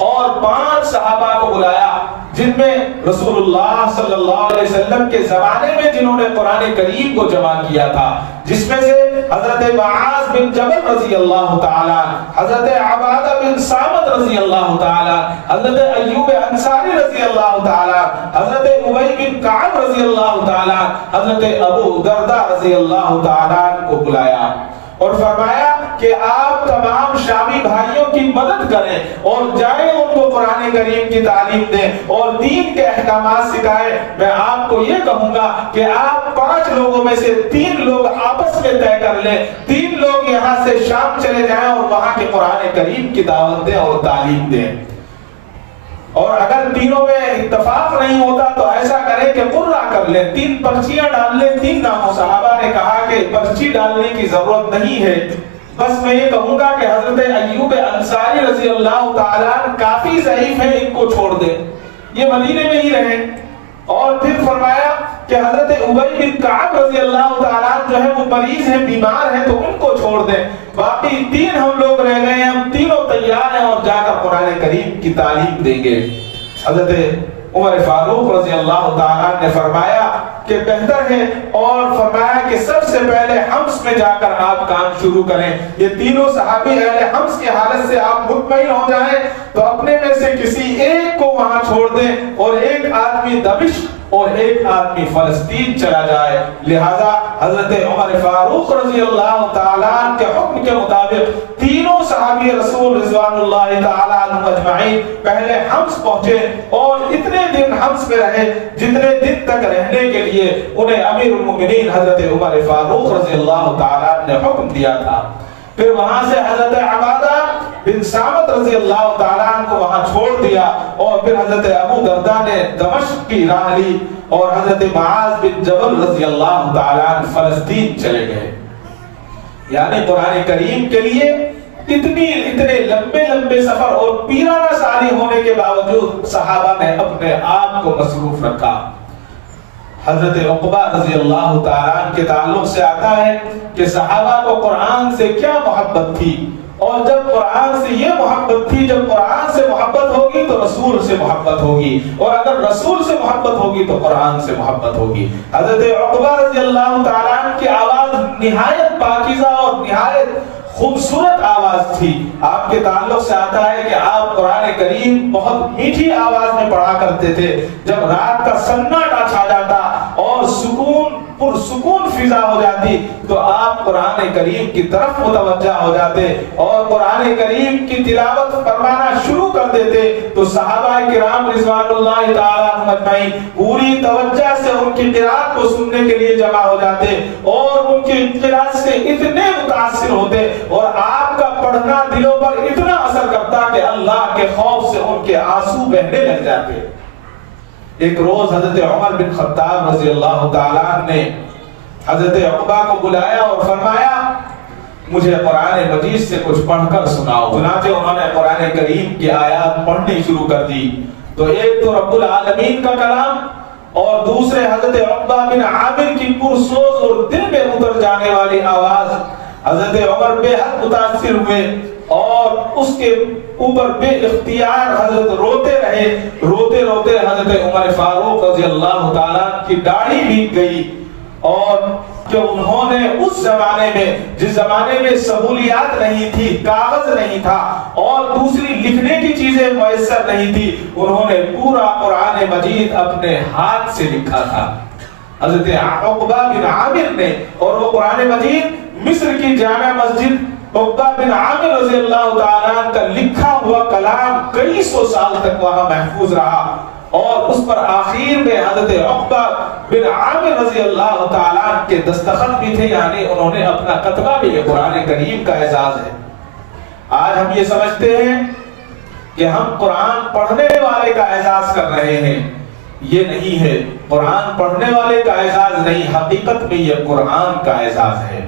اور 5 صحابہ کو بلایا جن میں رسول اللہ صلی اللہ علیہ وسلم کے زمانے میں جنہوں نے قرآن کریم کو جمع کیا تھا، جس میں سے حضرت معاذ بن جبل رضی اللہ تعالیٰ، حضرت عبادہ بن صامت رضی اللہ تعالیٰ، حضرت ایوب انصاری رضی اللہ تعالیٰ، حضرت ابی بن کعب رضی اللہ تعالیٰ، حضرت ابو دردہ رضی اللہ تعالیٰ کو بلایا اور فرمایا کہ آپ تمام شامی بھائیوں کی مدد کریں اور جائیں ان کو قرآن کریم کی تعلیم دیں اور دین کے احکامات سکھائیں۔ میں آپ کو یہ کہوں گا کہ آپ 5 لوگوں میں سے 3 لوگ آپس میں طے کر لیں، 3 لوگ یہاں سے شام چلے جائیں اور وہاں کے قرآن کریم کی دعوت دیں اور تعلیم دیں۔ اور اگر تینوں میں اتفاق نہیں ہوتا تو ایسا کریں کہ قرعہ کر لیں، 3 پرچیاں ڈال لیں 3 ناموں۔ صحابہ نے کہا کہ پرچی ڈالنے کی ضرورت نہیں ہے، بس میں یہ کہوں گا کہ حضرت ایوب انصاری رضی اللہ تعالیٰ کافی ضعیف ہیں، ان کو چھوڑ دیں، یہ مدینے میں ہی رہیں۔ اور پھر فرمایا کہ حضرت ابی بن کعب رضی اللہ تعالیٰ جو ہے وہ مریض ہیں، بیمار ہیں، تو ان کو چھوڑ دیں، باقی 3 ہم لوگ رہ گئے ہیں، ہم تینوں تیار ہیں اور جا کر قرآن کریم کی تعلیم دیں گے۔ حضرت عمر فاروق رضی اللہ تعالیٰ نے فرمایا کہ بہتر ہے، اور فرمایا کہ سب سے پہلے حمص میں جا کر آپ کام شروع کریں۔ یہ تینوں صحابی اہل حمص کی حالت سے آپ مطمئن ہو جائیں تو اپنے میں سے کسی ایک کو وہاں چھوڑ دیں اور ایک آدمی دمشق اور ایک آدمی فلسطین چلا جائے۔ لہذا حضرت عمر فاروق رضی اللہ تعالیٰ کے حکم کے مطابق تینوں صحابی رسول رضوان اللہ تعالیٰ عنہ اجمعین پہلے حمص پہنچے اور اتنے دن حمص میں رہے جتنے دن تک رہنے کے لیے انہیں امیر المومنین حضرت عمر فاروق رضی اللہ تعالیٰ نے حکم دیا تھا۔ پھر وہاں سے حضرت عبادہ بن صامت رضی اللہ تعالیٰ عنہ کو وہاں چھوڑ دیا اور پھر حضرت ابو دردہ نے دمشق کی راہ لی اور حضرت معاذ بن جبل رضی اللہ تعالیٰ عنہ فلسطین چلے گئے۔ یعنی قرآن کریم کے لیے اتنے لمبے سفر اور پیرانہ سالی ہونے کے باوجود صحابہ نے اپنے آپ کو مصروف رکھا۔ حضرت عقبہ رضی اللہ تعالیٰ کے تعلق سے آتا ہے کہ صحابہ کو قرآن سے کیا محبت تھی، اور جب قرآن سے یہ محبت تھی، جب قرآن سے محبت ہوگی تو رسول سے محبت ہوگی، اور اگر رسول سے محبت ہوگی تو قرآن سے محبت ہوگی۔ حضرت عقبہ رضی اللہ تعالیٰ کی آواز نہایت پاکیزہ اور نہایت خوبصورت آواز تھی۔ آپ کے تعلق سے آتا ہے کہ آپ قرآن کریم بہت میٹھی آواز میں پڑھا کرتے تھے، جب رات کا سناٹا چھا جاتا اور پرسکون فضا ہو جاتی تو آپ قرآن کریم کی طرف متوجہ ہو جاتے اور قرآن کریم کی تلاوت فرمانا شروع کر دیتے تو صحابہ کرام رضوان اللہ تعالیٰ عنہم اجمعین پوری توجہ سے ان کی قرات کو سننے کے لیے جمع ہو جاتے اور ان کی قرات سے اتنے متاثر ہوتے اور آپ کا پڑھنا دلوں پر اتنا اثر کرتا کہ اللہ کے خوف سے ان کے آنسو بہنے لگ جاتے۔ ایک روز حضرت عمر بن خطاب رضی اللہ تعالیٰ نے حضرت عقبہ کو بلایا اور فرمایا مجھے قرآن مجید سے کچھ پڑھ کر سناؤ۔ چنانچہ انہوں نے قرآن کریم کی آیات پڑھنی شروع کر دی۔ تو ایک تو رب العالمین کا کلام اور دوسرے حضرت عقبہ بن عامر کی پرسوز اور دل میں اتر جانے والی آواز۔ حضرت عمر بے حد متاثر ہوئے اور اس کے اوپر بے اختیار حضرت روتے رہے۔ روتے روتے حضرت عمر فاروق رضی اللہ تعالیٰ کی داڑھی بھیگ گئی، اور کہ انہوں نے اس زمانے میں، جس زمانے میں سہولیات نہیں تھی، کاغذ نہیں تھا اور دوسری لکھنے کی چیزیں میسر نہیں تھی، انہوں نے پورا قرآن مجید اپنے ہاتھ سے لکھا تھا حضرت عقبہ بن عامر نے۔ اور وہ قرآن مجید مصر کی جامع مسجد عقبہ بن عامر رضی اللہ تعالیٰ کا لکھا ہوا کلام کئی سو سال تک وہاں محفوظ رہا، اور اس پر آخر میں حضرت عقبہ بن عامر رضی اللہ تعالیٰ کے دستخط بھی تھے، یعنی انہوں نے اپنا کتبہ بھی قرآن کریم کا اعزاز ہے۔ آج ہم یہ سمجھتے ہیں کہ ہم قرآن پڑھنے والے کا اعزاز کر رہے ہیں، یہ نہیں ہے۔ قرآن پڑھنے والے کا اعزاز نہیں، حقیقت میں یہ قرآن کا اعزاز ہے۔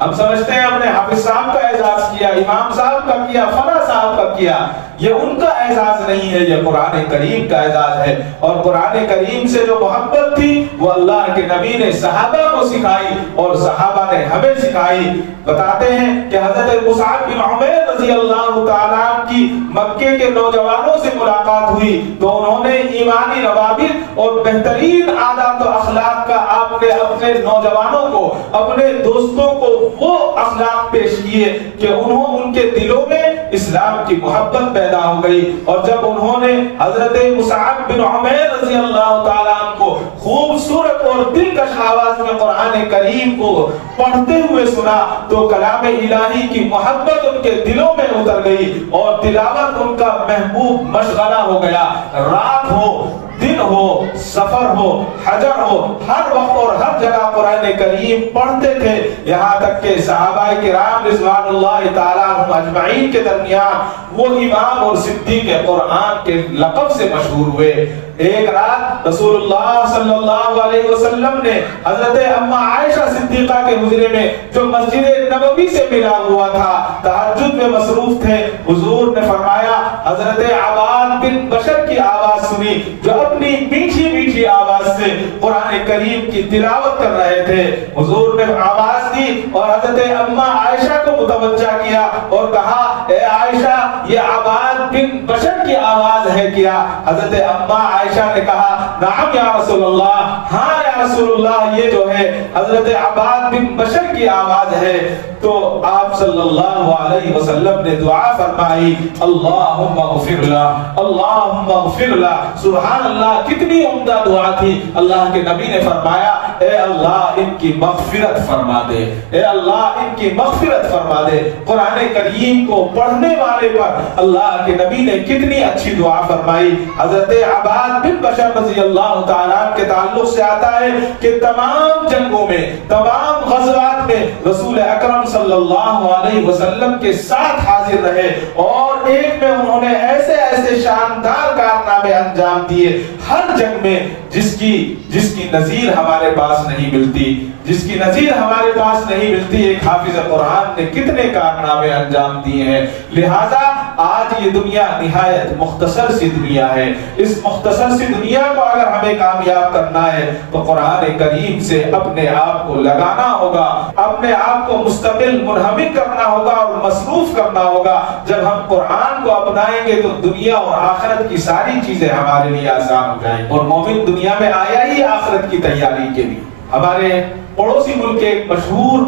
ہم سمجھتے ہیں ہم نے حافظ صاحب کا اعزاز کیا، امام صاحب کا کیا، فلاں صاحب کا کیا، یہ ان کا اعزاز نہیں ہے، یہ قرآن کریم کا اعزاز ہے۔ اور قرآن کریم سے جو محبت تھی وہ اللہ کے نبی نے صحابہ کو سکھائی اور صحابہ نے ہمیں سکھائی۔ بتاتے ہیں کہ حضرت مصعب بن عمیر رضی اللہ تعالیٰ کی مکے کے نوجوانوں سے ملاقات ہوئی تو انہوں نے ایمانی روابط اور بہترین عادات و اخلاق کا آپ نے اپنے نوجوانوں کو، اپنے دوستوں کو وہ اخلاق پیش کیے کہ ان کے دلوں میں اسلام کی محبت پیدا ہو گئی۔ اور جب انہوں نے حضرت مصعب بن عمیر رضی اللہ تعالیٰ عنہ کو خوبصورت اور دلکش آواز میں قرآن کریم کو پڑھتے ہوئے سنا تو کلام الہی کی محبت ان کے دلوں میں اتر گئی اور تلاوت ان کا محبوب مشغلہ ہو گیا۔ رات ہو، دن ہو، سفر ہو، حجر ہو، ہر وقت اور ہر جگہ قرآن کریم پڑھتے تھے، یہاں تک کہ صحابہ کرام رضوان اللہ تعالیٰ عنہم اجمعین کے درمیان وہ امام اور صدیق قرآن کے لقب سے مشہور ہوئے۔ ایک رات رسول اللہ صلی اللہ علیہ وسلم نے حضرت اما عائشہ صدیقہ کے حجرے میں جو مسجد نبوی سے ملا ہوا تھا، تہجد میں مصروف تھے، حضور نے فرمایا حضرت عباد بن بشر کی آواز سنی جو اپنی میٹھی میٹھی آواز سے قرآن کریم کی تلاوت کر رہے تھے۔ حضور نے آواز دی اور حضرت اما عائشہ کو متوجہ کیا اور کہا اے عائشہ یہ عباد بن بشر کی آواز ہے کیا؟ حضرت اما عائشہ نے کہا نعم یا رسول اللہ، ہاں یا رسول اللہ یہ جو ہے حضرت عباد بن بشر کی آواز ہے۔ تو آپ صلی اللہ علیہ وسلم نے دعا فرمائی اللہم اغفر لہ، اللہم اغفر لہ۔ سبحان اللہ، کتنی عمدہ دعا تھی۔ اللہ کے نبی نے فرمایا اے اللہ ان کی مغفرت فرما دے، اے اللہ ان کی مغفرت فرما دے۔ قرآن کریم کو پڑھنے والے پر اللہ کے نبی نے کتنی اچھی دعا فرمائی۔ حضرت عباد بن بشر رضی اللہ تعالیٰ کے تعلق سے آتا ہے کہ تمام جنگوں میں، تمام غزوات میں رسول اکرم صلی اللہ علیہ وسلم کے ساتھ حاضر رہے اور ایک میں انہوں نے ایسے ایسے شاندار کارنامے انجام دیے ہر جنگ میں جس کی نظیر ہمارے پاس نہیں ملتی، جس کی نظیر ہمارے پاس نہیں ملتی۔ ایک حافظ قرآن نے کتنے کارنامے انجام دیے ہیں۔ لہذا آج یہ دنیا نہایت مختصر سی دنیا ہے، اس مختصر سی دنیا کو اگر ہمیں کامیاب کرنا ہے تو قرآن کریم سے اپنے آپ کو لگانا ہوگا، اپنے آپ کو مستقل منہمک کرنا ہوگا اور مصروف کرنا ہوگا۔ جب ہم قرآن کو اپنائیں گے تو دنیا اور آخرت کی ساری چیزیں ہمارے لیے آسان ہو جائیں۔ اور مومن دنیا میں آیا ہی آخرت کی تیاری کے لیے۔ ہمارے پڑوسی ملک کے ایک مشہور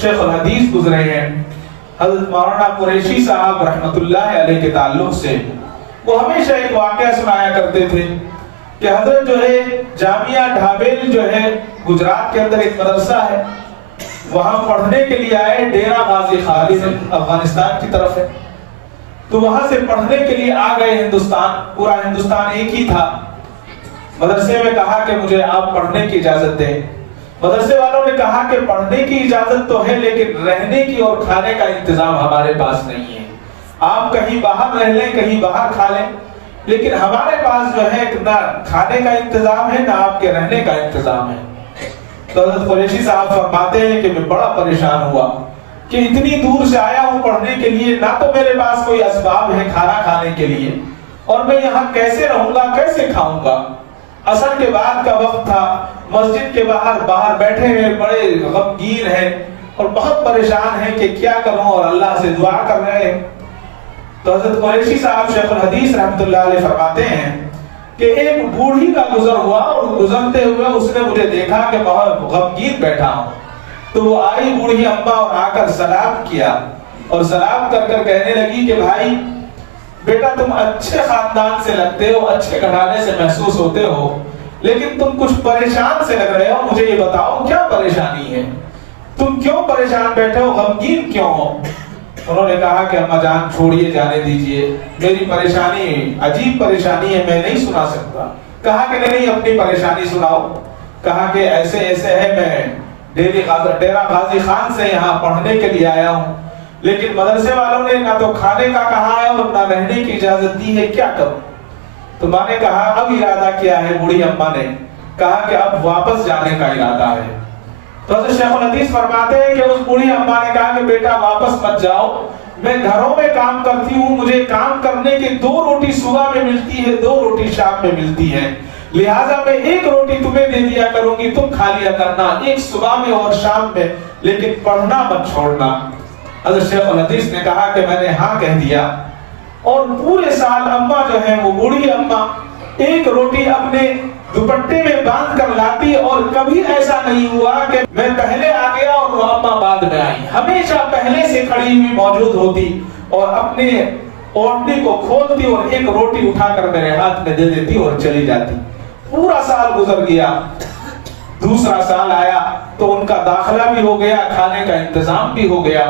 شیخ الحدیث گزرے ہیں حضرت مولانا قریشی صاحب رحمت اللہ علیہ کے تعلق سے، وہ ہمیشہ ایک واقعہ سنایا کرتے تھے کہ حضرت جو ہے جامعہ ڈھابیل جو ہے گجرات کے اندر ایک مدرسہ ہے، وہاں پڑھنے کے لیے آئے، ڈیرہ غازی خالد افغانستان کی طرف ہے، تو وہاں سے پڑھنے کے لیے آ گئے ہندوستان، پورا ہندوستان ایک ہی تھا۔ مدرسے میں کہا کہ مجھے آپ پڑھنے کی اجازت دیں۔ مدرسے والوں نے کہا کہ پڑھنے کی اجازت تو ہے لیکن رہنے کی اور کھانے کا انتظام ہمارے پاس نہیں ہے، آپ کہیں باہر رہ لیں، کہیں باہر کھا لیں، لیکن ہمارے پاس جو ہے نہ کھانے کا انتظام ہے نہ آپ کے رہنے کا انتظام ہے۔ تو حضرت قریشی صاحب فرماتے ہیں کہ میں بڑا پریشان ہوا کہ اتنی دور سے آیا ہوں پڑھنے کے لیے، نہ تو میرے پاس کوئی اسباب ہے کھانا کھانے کے لیے، اور میں یہاں کیسے رہوں گا، کیسے کھاؤں گا۔ عصر کے بعد کا وقت تھا، مسجد کے باہر بیٹھے ہیں، بڑے غمگین ہیں اور بہت پریشان ہیں کہ کیا کروں، اور اللہ سے دعا کر رہے ہیں۔ تو حضرت قریشی صاحب شیخ الحدیث رحمۃ اللہ علیہ فرماتے ہیں کہ ایک بوڑھی کا گزر ہوا، اور گزرتے ہوئے اس نے مجھے دیکھا کہ بہت غمگین بیٹھا ہوں، تو وہ آئی بوڑھی اماں اور آ کر سلام کیا، اور سلام کر کر کہنے لگی کہ بھائی بیٹا تم اچھے خاندان سے لگتے ہو، اچھے گھرانے سے محسوس ہوتے ہو، لیکن تم کچھ پریشان سے لگ رہے ہو، مجھے یہ بتاؤ کیا پریشانی ہے، تم کیوں پریشان بیٹھے ہو، غمگین کیوں ہو؟ انہوں نے کہا کہ اماں جان چھوڑیے، جانے دیجئے، میری پریشانی عجیب پریشانی ہے، میں نہیں سنا سکتا۔ کہا کہ نہیں اپنی پریشانی سناؤ۔ کہا کہ ایسے ایسے ہے، میں ڈیرہ غازی خان سے یہاں پڑھنے کے لیے آیا ہوں، لیکن مدرسے والوں نے نہ تو کھانے کا کہا ہے اور نہ رہنے کی اجازت دی ہے، کیا کروں؟ تو ماں نے کہا اب ارادہ کیا ہے؟ بوڑھی اماں نے کہا کہ اب واپس جانے کا ارادہ ہے۔ تو حضرت شیخ الحدیث فرماتے ہیں کہ اس بوڑھی اماں نے کہا کہ بیٹا واپس مت جاؤ، میں گھروں میں کام کرتی ہوں، مجھے کام کرنے کے 2 روٹی صبح میں ملتی ہے، 2 روٹی شام میں ملتی ہے، لہٰذا میں 1 روٹی تمہیں دے دیا کروں گی، تم کھا لیا کرنا، 1 صبح میں اور شام میں، لیکن پڑھنا مت چھوڑنا۔ حضرت شیخ الحدیث نے کہا کہ میں نے ہاں کہہ دیا، اور پورے سال اماں جو ہے وہ بوڑھی اماں 1 روٹی اپنے دوپٹے میں باندھ کر لاتی، اور کبھی ایسا نہیں ہوا کہ میں پہلے آ گیا اور وہ اماں بعد میں آئی، ہمیشہ پہلے سے کھڑی ہوئی موجود ہوتی اور اپنے اوڑھنی کو کھولتی اور 1 روٹی اٹھا کر میرے ہاتھ میں دے دیتی اور چلی جاتی۔ پورا سال گزر گیا، دوسرا سال آیا تو ان کا داخلہ بھی ہو گیا، کھانے کا انتظام بھی ہو گیا۔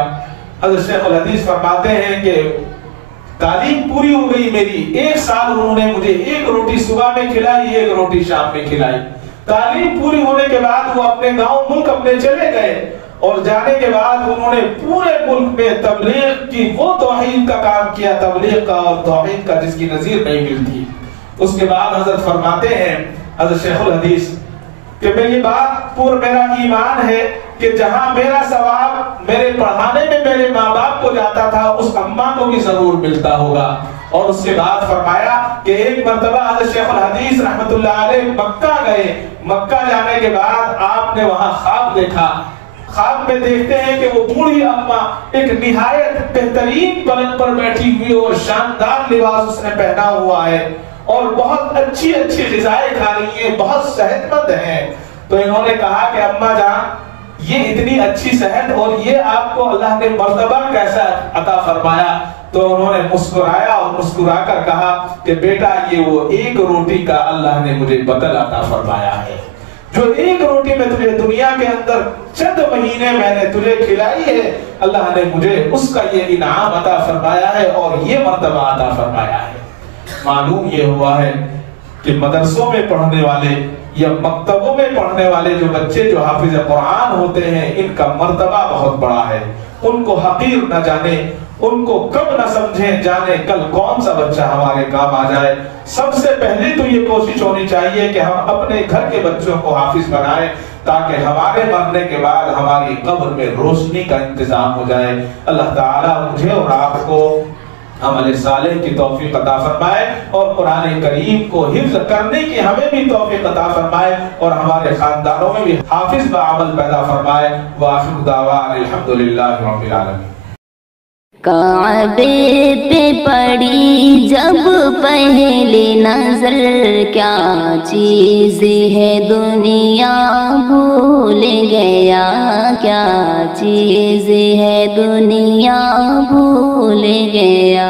حضرت شیخ الحدیث فرماتے ہیں کہ تعلیم پوری ہو گئی میری، 1 سال انہوں نے مجھے 1 روٹی صبح میں کھلائی، 1 روٹی شام میں کھلائی۔ تعلیم پوری ہونے کے بعد وہ اپنے گاؤں ملک اپنے چلے گئے، اور جانے کے بعد انہوں نے پورے ملک میں تبلیغ کی، وہ توحید کا کام کیا، تبلیغ کا اور توحید کا جس کی نظیر نہیں ملتی۔ اس کے بعد حضرت فرماتے ہیں حضرت شیخ الحدیث کہ میں یہ بات میرا ایمان ہے کہ جہاں میرا ثواب میرے پڑھانے میں میرے ماں باپ کو جاتا تھا، اس اماں کو بھی ضرور ملتا ہوگا۔ اور اس کے بعد فرمایا کہ ایک مرتبہ حضرت شیخ الحدیث رحمۃ اللہ علیہ مکہ گئے، مکہ جانے کے بعد آپ نے وہاں خواب دیکھا، خواب میں دیکھتے ہیں کہ وہ بوڑھی اماں ایک نہایت بہترین پلنگ پر بیٹھی ہوئی اور شاندار لباس اس نے پہنا ہوا ہے، اور بہت اچھی اچھی غذائیں کھا رہی ہیں، بہت صحت مند ہیں۔ تو انہوں نے کہا کہ اماں جان یہ اتنی اچھی صحت اور یہ آپ کو اللہ نے مرتبہ کیسا عطا فرمایا؟ تو انہوں نے مسکرایا اور مسکرا کر کہا کہ بیٹا یہ وہ 1 روٹی کا اللہ نے مجھے بدل عطا فرمایا ہے، جو 1 روٹی میں تجھے دنیا کے اندر چند مہینے میں نے تجھے کھلائی ہے، اللہ نے مجھے اس کا یہ انعام عطا فرمایا ہے اور یہ مرتبہ عطا فرمایا ہے۔ معلوم یہ ہوا ہے کہ مدرسوں میں پڑھنے والے یا مکتبوں میں پڑھنے والے جو بچے جو حافظ قرآن ہوتے ہیں، ان کا مرتبہ بہت بڑا ہے، ان کو حقیر نہ جانے، ان کو کم نہ سمجھیں، جانے کل کون سا بچہ ہمارے کام آ جائے۔ سب سے پہلے تو یہ کوشش ہونی چاہیے کہ ہم اپنے گھر کے بچوں کو حافظ بنائیں، تاکہ ہمارے مرنے کے بعد ہماری قبر میں روشنی کا انتظام ہو جائے۔ اللہ تعالیٰ مجھے اور آپ کو عمل صالح کی توفیق عطا فرمائے، اور قرآن کریم کو حفظ کرنے کی ہمیں بھی توفیق عطا فرمائے، اور ہمارے خاندانوں میں بھی حافظ بعمل پیدا فرمائے۔ وآخر دعوانا الحمدللہ رب العالمین۔ کعبے پہ پڑی جب پہلی نظر، کیا چیز ہے دنیا بھول گیا، کیا چیز ہے دنیا بھول گیا۔